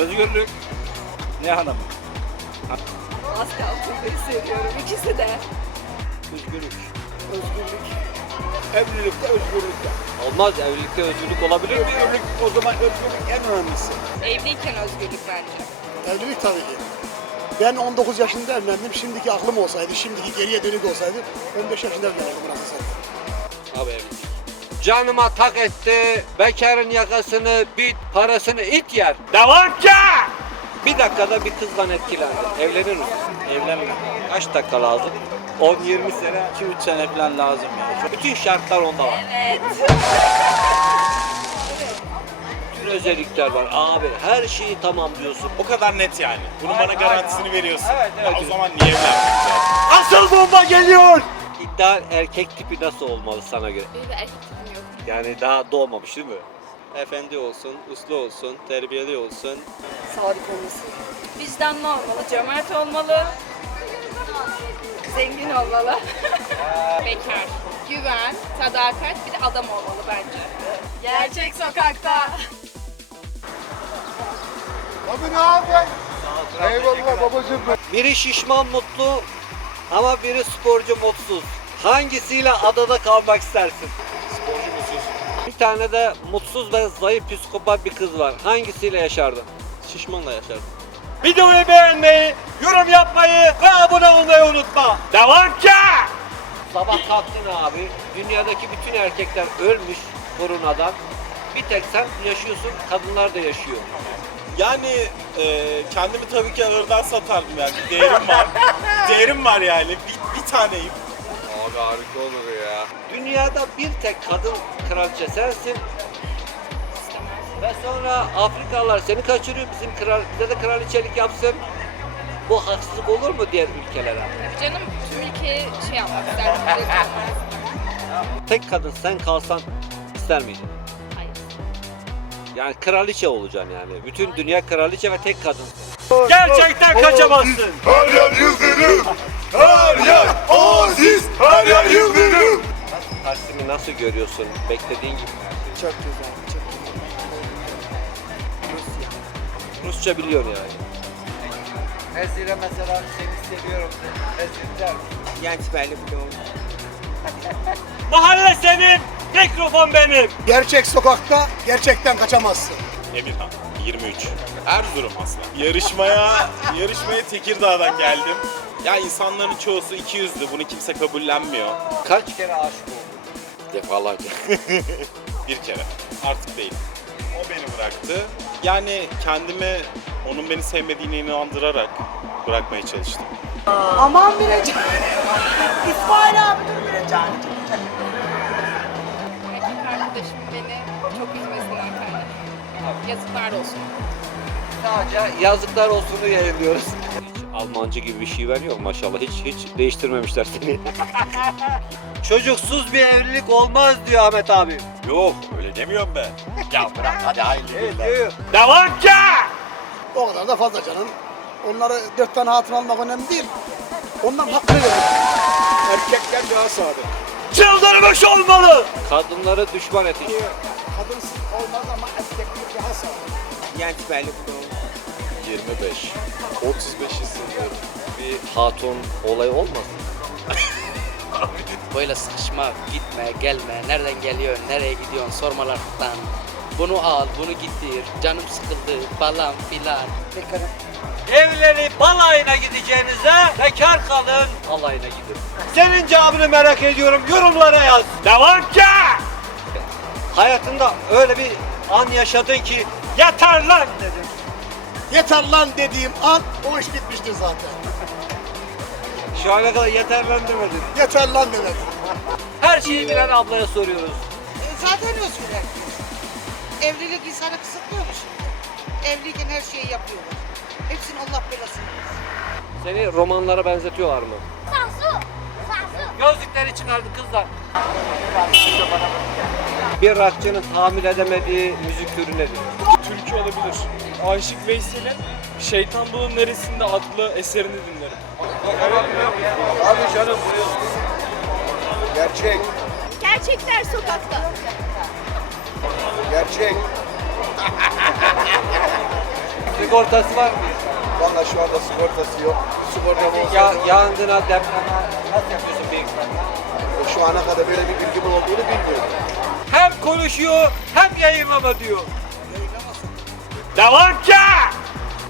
Özgürlük. Ne hanım? Az kaldı hissediyorum ikisi de. Özgürlük. Özgürlük. Evlilikte özgürlükte. Olmaz evlilikte özgürlük olabilir mi? Özgürlük o zaman özgürlük en önemlisi. Evliyken özgürlük bence. Evlilik tabii ki. Ben 19 yaşında evlendim. Şimdiki aklım olsaydı, şimdiki geriye dönük olsaydı 15 yaşında evlenirdim nasıl Abi evlilik. Canıma tak etti, bekarın yakasını, bit, parasını it yer. Devam ki! Bir dakikada bir kızdan etkilendi. Evlenir misin? Evlenme. Kaç dakika lazım? 10-20 sene. 2-3 sene falan lazım ya. Bütün şartlar onda var. Evet. Bütün özellikler var. Abi her şeyi tamam diyorsun. O kadar net yani. Bunun bana garantisini veriyorsun. Evet, evet. Ya o zaman niye zaten? Asıl bomba geliyor! İdeal erkek tipi nasıl olmalı sana göre? Bir erkek tipim yok. Yani daha doğmamış değil mi? efendi olsun, uslu olsun, terbiyeli olsun. Sadık olması. Vicdanlı olmalı, cömert olmalı. Zengin olmalı. Bekar. Güven, sadakat, bir de adam olmalı bence. Gerçek sokakta. Abi ne yapıyorsun? Eyvallah babacığım. Biri şişman mutlu ama biri sporcu mutsuz. Hangisiyle adada kalmak istersin? Tane de mutsuz ve zayıf psikopat bir kız var. Hangisiyle yaşardın? Şişmanla yaşardım. Videoyu beğenmeyi, yorum yapmayı ve abone olmayı unutma. Devam ki! Sabah kalktın abi. Dünyadaki bütün erkekler ölmüş koronadan. Bir tek sen yaşıyorsun, kadınlar da yaşıyor. Yani e, kendimi tabii ki ağırdan satardım yani. Bir değerim var. değerim var yani. Bir, bir taneyim. Abi harika olur ya. Dünyada bir tek kadın kraliçe sensin. Ve sonra Afrikalılar seni kaçırıyor. Bizim kral, bize de kraliçelik yapsın. Bu haksızlık olur mu diğer ülkelere? Canım tüm ülkeye şey yapmak isterdim. Tek kadın sen kalsan ister miydin? Hayır. Yani kraliçe olacaksın yani. Bütün dünya kraliçe ve tek kadın. Gerçekten kaçamazsın. Her yer yıldırım. Her yer aziz. Her yer yıldırım. Taksim'i nasıl görüyorsun? Beklediğin gibi mi? Çok güzel, çok güzel. Rusça biliyor yani. Ezire mesela seni seviyorum. Ezire Genç belli bu Mahalle senin, mikrofon benim. Gerçek sokakta gerçekten kaçamazsın. Emirhan. 23. Erzurum aslında. Yarışmaya, yarışmaya Tekirdağ'dan geldim. Ya insanların çoğusu 200'lü. Bunu kimse kabullenmiyor. Kaç kere aşık oldun? Defalarca. Bir kere. Artık değil. O beni bıraktı. Yani kendimi onun beni sevmediğine inandırarak bırakmaya çalıştım. Aman Birecik. İsmail abi dur Birecik. Erkek arkadaşım beni çok üzmesinden kaynaklı. Yazıklar olsun. Sadece yazıklar olsun'u yayınlıyoruz. Hiç Almancı gibi bir şiven yok maşallah. Hiç hiç değiştirmemişler seni. Çocuksuz bir evlilik olmaz diyor Ahmet abi. Yok öyle demiyorum ben. ya bırak hadi hayırlı Evet diyor. Devam ki! O kadar da fazla canım. Onları dört tane hatun almak önemli değil. Ondan hakkını verin. Erkekler daha sadık. Çıldırmış olmalı. Kadınları düşman et. Kadınsız olmaz ama erkekler daha sadık. Genç belli bu 25. 35 hissediyorum. Bir hatun olayı olmasın? Böyle sıkışma, gitme, gelme, nereden geliyor, nereye gidiyorsun sormalardan. Bunu al, bunu getir, canım sıkıldı falan filan. Bekarım. Evlenip balayına gideceğinize bekar kalın. Alayına gidin. Senin cevabını merak ediyorum. Yorumlara yaz. Devam ki! Hayatında öyle bir an yaşadın ki yeter lan dedin. Yeter lan dediğim an o iş bitmiştir zaten. Şu ana kadar yeter lan demedin. Yeter lan demedim. Her şeyi bilen ablaya soruyoruz. E, zaten özgür herkes. Evlilik insanı kısıtlıyor mu şimdi? Evliyken her şeyi yapıyorlar. Hepsinin Allah belasını versin. Seni romanlara benzetiyorlar mı? Gözlükleri çıkardı kızlar. Bir rockçının tahammül edemediği müzik türü nedir? Türkü olabilir. Aşık Veysel'in Şeytan Bunun Neresinde adlı eserini dinlerim. Abi canım Gerçek, Gerçekler sokakta. gerçek. Sigortası var mı? Valla şu anda sigortası yok. Sigortam olsa Ya, yangına, depreme nasıl yapıyorsun büyüklerine? şu ana kadar böyle bir bilgim olduğunu bilmiyorum. Hem konuşuyor hem yayınlama diyor. Devam ki!